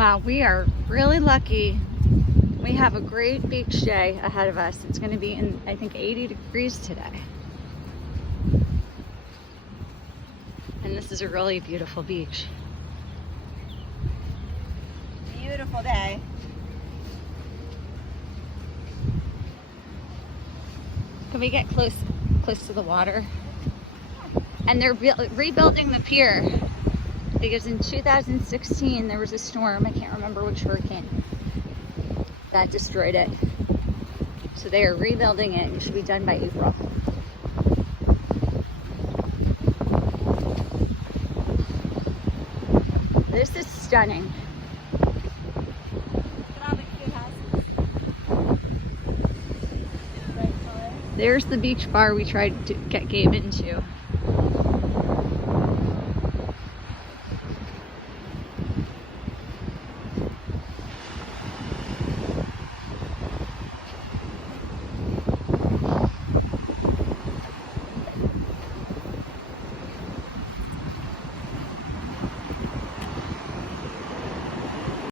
Wow, we are really lucky. We have a great beach day ahead of us. It's going to be in, I think, 80 degrees today. And this is a really beautiful beach. Beautiful day. Can we get close to the water? And they're rebuilding the pier because in 2016 there was a storm, I can't remember which hurricane, that destroyed it. So they are rebuilding it. It should be done by April. This is stunning. There's the beach bar we tried to get Gabe into.